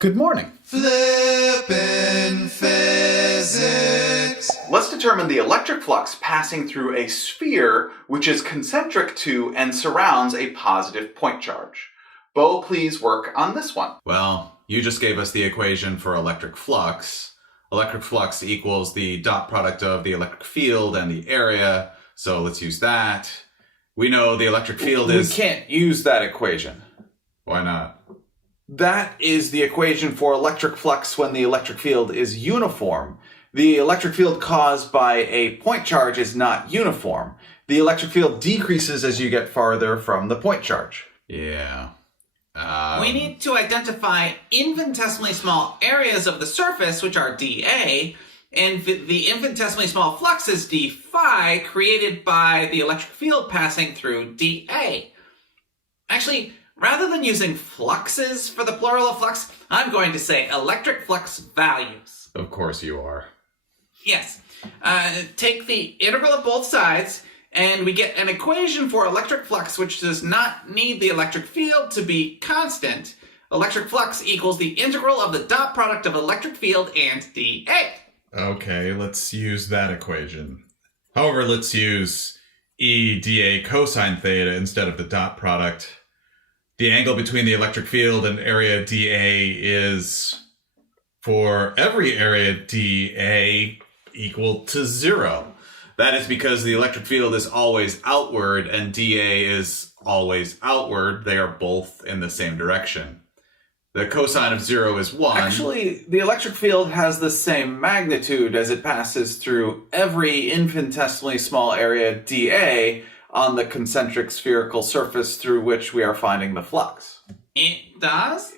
Good morning. Flippin' physics. Let's determine the electric flux passing through a sphere which is concentric to and surrounds a positive point charge. Bo, please work on this one. Well, you just gave us the equation for electric flux. Electric flux equals the dot product of the electric field and the area, so let's use that. We know the electric field is... We can't use that equation. Why not? That is the equation for electric flux when the electric field is uniform. The electric field caused by a point charge is not uniform. The electric field decreases as you get farther from the point charge. Yeah. We need to identify infinitesimally small areas of the surface, which are dA, and the infinitesimally small flux is d phi, created by the electric field passing through dA. Actually, rather than using fluxes for the plural of flux, I'm going to say electric flux values. Of course you are. Yes. Take the integral of both sides, and we get an equation for electric flux which does not need the electric field to be constant. Electric flux equals the integral of the dot product of electric field and dA. Okay, let's use that equation. However, let's use E dA cosine theta instead of the dot product. The angle between the electric field and area dA is, for every area dA, equal to 0. That is because the electric field is always outward and dA is always outward. They are both in the same direction. The cosine of 0 is 1. Actually, the electric field has the same magnitude as it passes through every infinitesimally small area dA on the concentric spherical surface through which we are finding the flux. It does?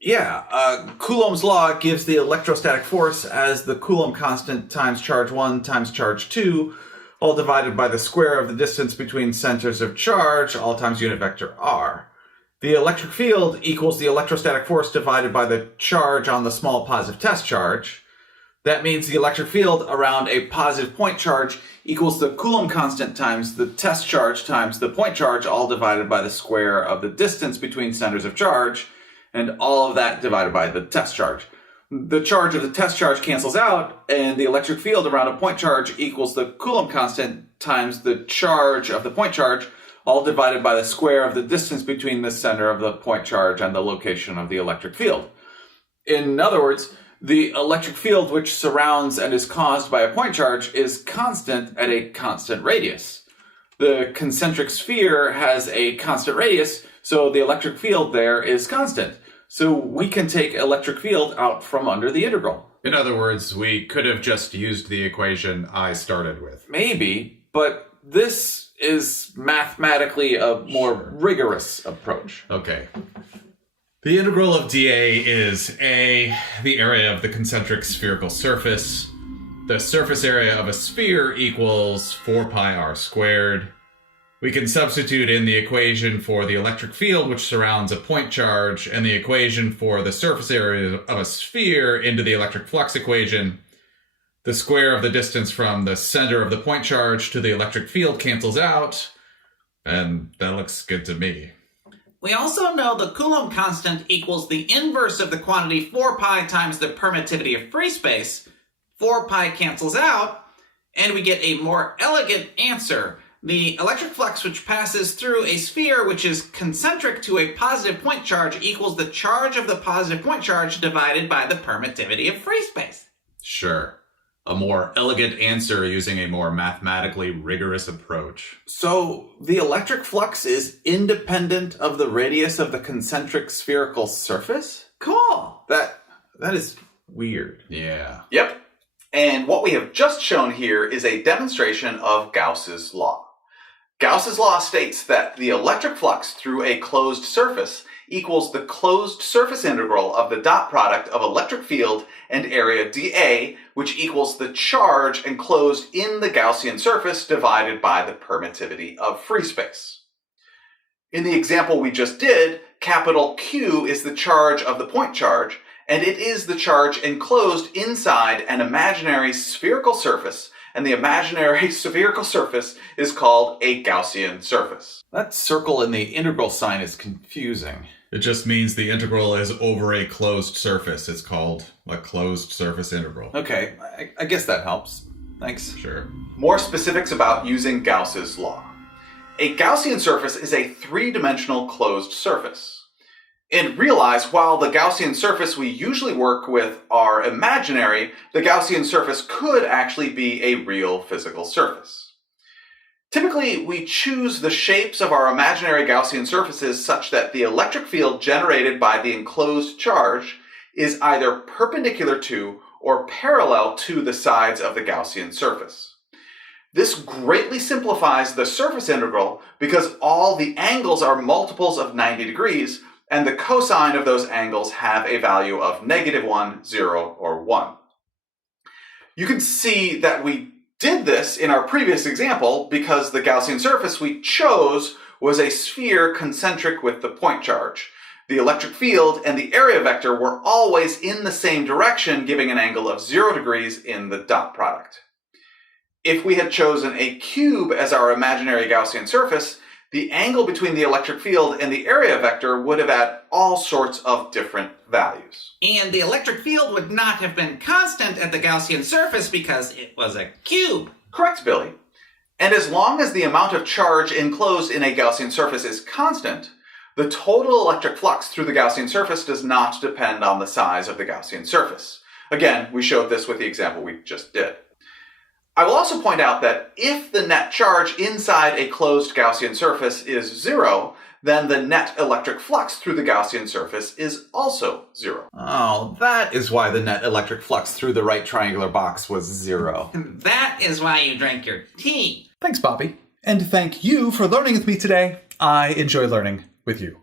Yeah, Coulomb's law gives the electrostatic force as the Coulomb constant times charge 1 times charge 2, all divided by the square of the distance between centers of charge, all times unit vector r. The electric field equals the electrostatic force divided by the charge on the small positive test charge. That means the electric field around a positive point charge equals the Coulomb constant times the test charge times the point charge, all divided by the square of the distance between centers of charge, and all of that divided by the test charge. The charge of the test charge cancels out, and the electric field around a point charge equals the Coulomb constant times the charge of the point charge, all divided by the square of the distance between the center of the point charge and the location of the electric field. In other words, the electric field which surrounds and is caused by a point charge is constant at a constant radius. The concentric sphere has a constant radius, so the electric field there is constant. So we can take electric field out from under the integral. In other words, we could have just used the equation I started with. Maybe, but this is mathematically a more rigorous approach. Okay. The integral of dA is A, the area of the concentric spherical surface. The surface area of a sphere equals 4 pi r squared. We can substitute in the equation for the electric field which surrounds a point charge and the equation for the surface area of a sphere into the electric flux equation. The square of the distance from the center of the point charge to the electric field cancels out, and that looks good to me. We also know the Coulomb constant equals the inverse of the quantity 4 pi times the permittivity of free space. 4 pi cancels out, and we get a more elegant answer. The electric flux which passes through a sphere which is concentric to a positive point charge equals the charge of the positive point charge divided by the permittivity of free space. Sure. A more elegant answer using a more mathematically rigorous approach. So the electric flux is independent of the radius of the concentric spherical surface? Cool. That is weird. Yeah. Yep. And what we have just shown here is a demonstration of Gauss's law. Gauss's law states that the electric flux through a closed surface equals the closed surface integral of the dot product of electric field and area dA, which equals the charge enclosed in the Gaussian surface divided by the permittivity of free space. In the example we just did, capital Q is the charge of the point charge, and it is the charge enclosed inside an imaginary spherical surface, and the imaginary spherical surface is called a Gaussian surface. That circle in the integral sign is confusing. It just means the integral is over a closed surface. It's called a closed surface integral. Okay, I guess that helps. Thanks. Sure. More specifics about using Gauss's law. A Gaussian surface is a three-dimensional closed surface. And realize, while the Gaussian surface we usually work with are imaginary, the Gaussian surface could actually be a real physical surface. Typically, we choose the shapes of our imaginary Gaussian surfaces such that the electric field generated by the enclosed charge is either perpendicular to or parallel to the sides of the Gaussian surface. This greatly simplifies the surface integral because all the angles are multiples of 90 degrees, and the cosine of those angles have a value of -1, 0, or 1. You can see that we did this in our previous example because the Gaussian surface we chose was a sphere concentric with the point charge. The electric field and the area vector were always in the same direction, giving an angle of 0 degrees in the dot product. If we had chosen a cube as our imaginary Gaussian surface, the angle between the electric field and the area vector would have had all sorts of different values. And the electric field would not have been constant at the Gaussian surface because it was a cube. Correct, Billy. And as long as the amount of charge enclosed in a Gaussian surface is constant, the total electric flux through the Gaussian surface does not depend on the size of the Gaussian surface. Again, we showed this with the example we just did. I will also point out that if the net charge inside a closed Gaussian surface is 0, then the net electric flux through the Gaussian surface is also 0. Oh, that is why the net electric flux through the right triangular box was 0. And that is why you drank your tea. Thanks, Bobby. And thank you for learning with me today. I enjoy learning with you.